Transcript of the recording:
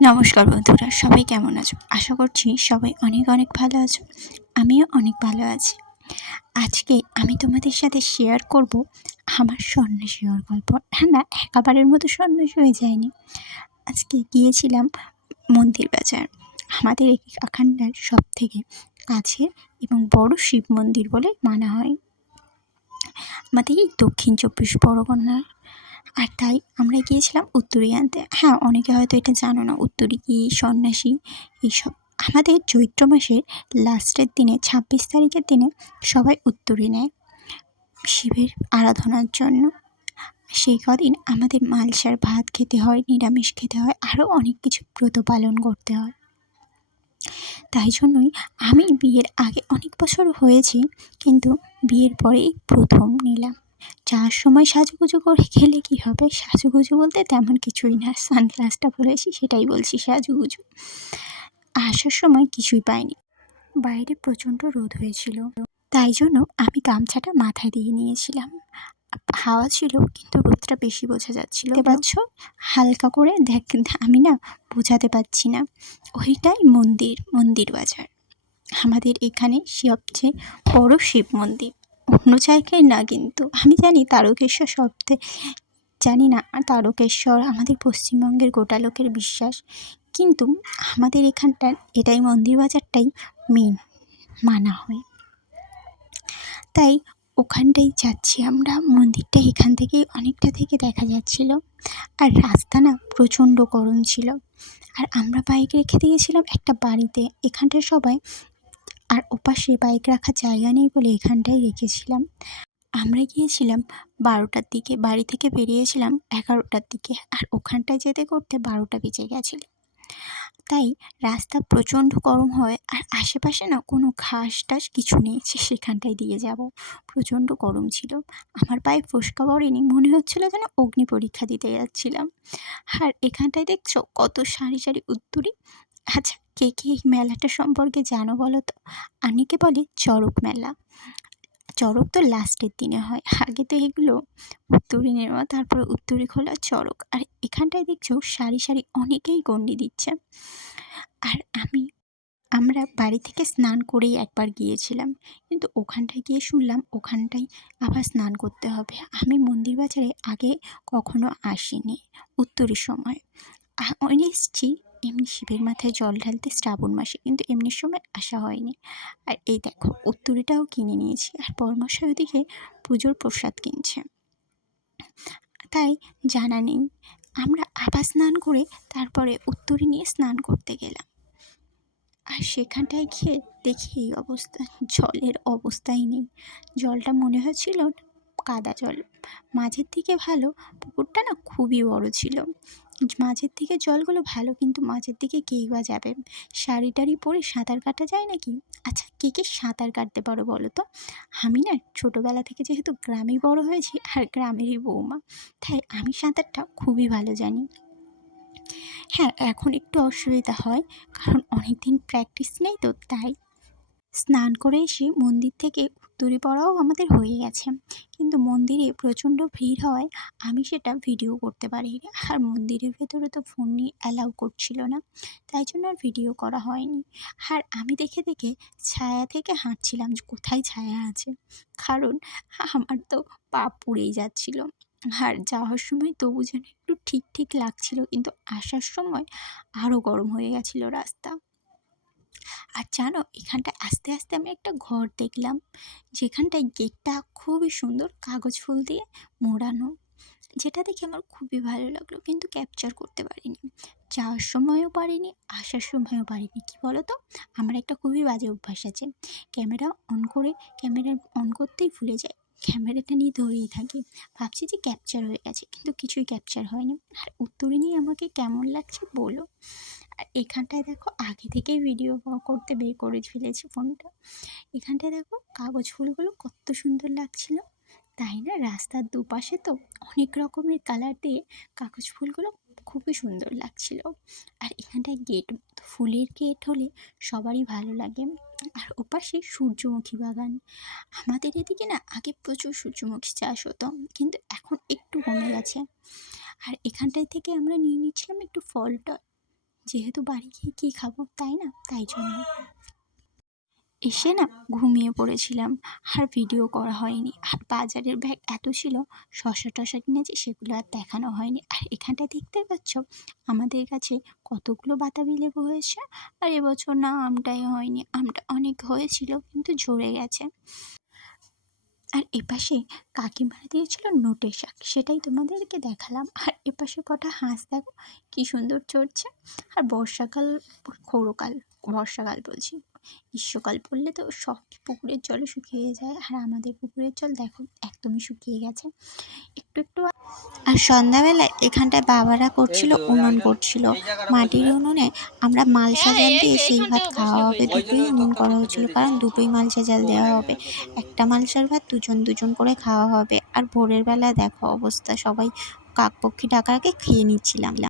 নমস্কার বন্ধুরা, সবাই কেমন আছো? আশা করছি সবাই অনেক অনেক ভালো আছো। আমিও অনেক ভালো আছি। আজকে আমি তোমাদের সাথে শেয়ার করব আমার সন্ন্যাসী হওয়ার গল্প। হ্যাঁ না, একাবারের মতো সন্ন্যাসী হয়ে যায়নি আজকে গিয়েছিলাম মন্দির বাজার। আমাদের এখানটার সব থেকে কাছের এবং বড় শিব মন্দির বলে মানা হয়। আমাদের এই দক্ষিণ চব্বিশ পরগনার আর তাই আমরা গিয়েছিলাম উত্তরী আনতে। হ্যাঁ অনেকে হয়তো এটা জানো না, উত্তরী কি, সন্ন্যাসী, এইসব। আমাদের চৈত্র মাসের লাস্টের দিনে, ছাব্বিশ তারিখের দিনে সবাই উত্তরী নেয় শিবের আরাধনার জন্য। সেই কদিন আমাদের মালসার ভাত খেতে হয়, নিরামিষ খেতে হয়, আরও অনেক কিছু ব্রত পালন করতে হয়। তাই জন্যই আমি বিয়ের আগে অনেক বছর হয়েছি, কিন্তু বিয়ের পরেই প্রথম নিলাম। যাওয়ার সময় সাজুগুজু করে খেলে কী হবে? সাজুগুজু বলতে তেমন কিছুই না। সানগ্লাসটা পরেছি সেটাই বলছি সাজুগুজু। আসার সময় কিছুই পাইনি। বাইরে প্রচণ্ড রোদ হয়েছিল। তাই জন্য আমি গামছাটা মাথায় দিয়ে নিয়েছিলাম। হাওয়া ছিল কিন্তু রোদটা বেশি বোঝা যাচ্ছিল। পাচ্ছ হালকা করে দেখ আমি না বোঝাতে পারছি না। ওইটাই মন্দির মন্দির বাজার। আমাদের এখানে সবচেয়ে বড় শিব মন্দির। অন্য জায়গায় না কিন্তু। আমি জানি তারকেশ্বর শব্দে জানি না তারকেশ্বর আমাদের পশ্চিমবঙ্গের গোটা লোকের বিশ্বাস। কিন্তু আমাদের এখানটার এটাই মন্দির বাজারটাই মেন মানা হয়। তাই ওখানটাই যাচ্ছি আমরা। মন্দিরটা এখান থেকে অনেকটা থেকে দেখা যাচ্ছিল। আর রাস্তা না প্রচণ্ড গরম ছিল। আর আমরা বাইক রেখে দিয়েছিলাম একটা বাড়িতে। এখানটায় সবাই আর ওপাশে বাইক রাখার জায়গা নেই বলে এখানটায় রেখেছিলাম। আমরা গিয়েছিলাম বারোটার দিকে, বাড়ি থেকে বেরিয়েছিলাম এগারোটার দিকে আর ওখানটায় যেতে করতে বারোটা বেজে গেছিল। তাই রাস্তা প্রচণ্ড গরম হয় আর আশেপাশে না কোনো ঘাস টাস কিছু নেই, যে সেখানটায় দিয়ে যাব। প্রচণ্ড গরম ছিল। আমার পায়ে ফোসকা পড়েনি, মনে হচ্ছিল যেন অগ্নি পরীক্ষা দিতে যাচ্ছিলাম। আর এখানটায় দেখছ কত সারি সারি উত্তরী আচ্ছা কে কে এই মেলাটা সম্পর্কে জানো বলো তো? অনেকে বলে চড়ক মেলা। চড়ক তো লাস্টের দিনে হয়। আগে তো এগুলো উত্তরী নেওয়া তারপর উত্তরী খোলা চড়ক আর এখানটায় দেখছ সারি সারি অনেকেই গন্ডি দিচ্ছে। আর আমি, আমরা বাড়ি থেকে স্নান করেই একবার গিয়েছিলাম। কিন্তু ওখানটায় গিয়ে শুনলাম ওখানটায় আবার স্নান করতে হবে। আমি মন্দির বাজারে আগে কখনো আসিনি উত্তরের সময়। এসেছি এমনি শিবের মাথায় জল ঢালতে শ্রাবণ মাসে কিন্তু এমনি সময় আসা হয়নি। আর এই দেখো, উত্তরীটাও কিনে নিয়েছি আর পরমশাই ওদিকে পুজোর প্রসাদ কিনছে। তাই জানা নেই, আমরা আবার স্নান করে তারপরে উত্তরী নিয়ে স্নান করতে গেলাম। আর সেখানটায় গিয়ে দেখি এই অবস্থা, জলের অবস্থাই নেই। জলটা মনে হচ্ছিল কাদা জল। মাঝের দিকে ভালো, পুকুরটা না খুবই বড় ছিল। মাঝের দিকে জলগুলো ভালো, কিন্তু মাঝের দিকে কেই বা যাবে? শাড়ি টাড়ি পরে সাঁতার কাটা যায় নাকি? আচ্ছা কে কে সাঁতার কাটতে পারো বলো তো? আমি না ছোটোবেলা থেকে যেহেতু গ্রামেই বড় হয়েছি আর গ্রামেরই বৌমা, তাই আমি সাঁতারটা খুবই ভালো জানি। হ্যাঁ এখন একটু অসুবিধা হয়, কারণ অনেক দিন প্র্যাকটিস নেই তো, তাই স্নান করে এসে মন্দির থেকে উত্তরি পড়াও আমাদের হয়ে গেছে। কিন্তু মন্দিরে প্রচণ্ড ভিড় হয়, আমি সেটা ভিডিও করতে পারি আর মন্দিরের ভেতরে তো ফোন নিয়ে অ্যালাউ করছিল না, তাই জন্য আর ভিডিও করা হয়নি। আর আমি দেখে দেখে ছায়া থেকে হাঁটছিলাম যে কোথায় ছায়া আছে। কারণ আমার তো পা পুড়েই যাচ্ছিল। আর যাওয়ার সময় তবু যেন একটু ঠিক ঠিক লাগছিল, কিন্তু আসার সময় আরও গরম হয়ে গেছিল রাস্তা। আর জানো, এখানটায় আস্তে আস্তে আমি একটা ঘর দেখলাম। যেখানটায় গেটটা খুবই সুন্দর, কাগজ ফুল দিয়ে মোড়ানো। যেটা দেখে আমার খুবই ভালো লাগল, কিন্তু ক্যাপচার করতে পারিনি। যাওয়ার সময়ও পারিনি, আসার সময়ও পারিনি। কী বলো তো আমার একটা খুবই বাজে অভ্যাস আছে। ক্যামেরা অন করে, ক্যামেরা অন করতেই ভুলে যায় ক্যামেরাটা নিয়ে ধরেই থাকি। ভাবছি যে ক্যাপচার হয়ে গেছে, কিন্তু কিছুই ক্যাপচার হয়নি। আর উত্তরে নিয়ে আমাকে কেমন লাগছে বলো? এখানটায় দেখো আগে থেকেই ভিডিও করতে বের করে ফেলেছি ফোনটা। এখানটায় দেখো কাগজ ফুলগুলো কত সুন্দর লাগছিল। তাই না? রাস্তার দুপাশে তো অনেক রকমের কালার দিয়ে কাগজ ফুলগুলো খুবই সুন্দর লাগছিল। আর এখানটায় গেট ফুলের গেট হলে সবারই ভালো লাগে। আর ওপাশে সূর্যমুখী বাগান। আমাদের এদিকে না আগে প্রচুর সূর্যমুখী চাষ হতো, কিন্তু এখন একটু কমে গেছে। আর এখানটায় থেকে আমরা নিয়ে নিচ্ছিলাম একটু ফলটা যেহেতু বাড়ি গিয়ে কী খাব তাই না? তাই জন্য। এসে না ঘুমিয়ে পড়েছিলাম। আর ভিডিও করা হয়নি। আর বাজারের ব্যাগ এত ছিল, শশা টশা কিনেছি, সেগুলো আর দেখানো হয়নি। আর এখানটা দেখতে পাচ্ছ, আমাদের কাছে কতগুলো বাতাবি লেবু হয়েছে। আর এবছর না আমটাই হয়নি। আমটা অনেক হয়েছিল, কিন্তু ঝরে গেছে। আর এপাশে কাকিমারা দিয়েছিল নোটে শাক, সেটাই তোমাদেরকে দেখালাম। আর এপাশে কটা হাঁস, দেখো কী সুন্দর চড়ছে। আর বর্ষাকাল, খৌরকাল, বর্ষাকাল বলছি। গ্রীষ্মকাল পড়লে তো সব পুকুরের জলও শুকিয়ে যায়। আর আমাদের পুকুরের জল দেখো একদমই শুকিয়ে গেছে। একটু একটু আর সন্ধ্যাবেলায় এখানটায় বাবারা করছিল উনুন করছিল। মাটির উনুনে আমরা মালসা জাল দিয়ে সেই ভাত খাওয়া হবে। দুটোই উনুন করা হয়েছিল কারণ দুটোই মালসা জাল দেওয়া হবে। একটা মালসার ভাত দুজন দুজন করে খাওয়া হবে। আর ভোরের বেলা দেখো অবস্থা সবাই কাকপক্ষী আগে খেয়ে নিচ্ছিলাম।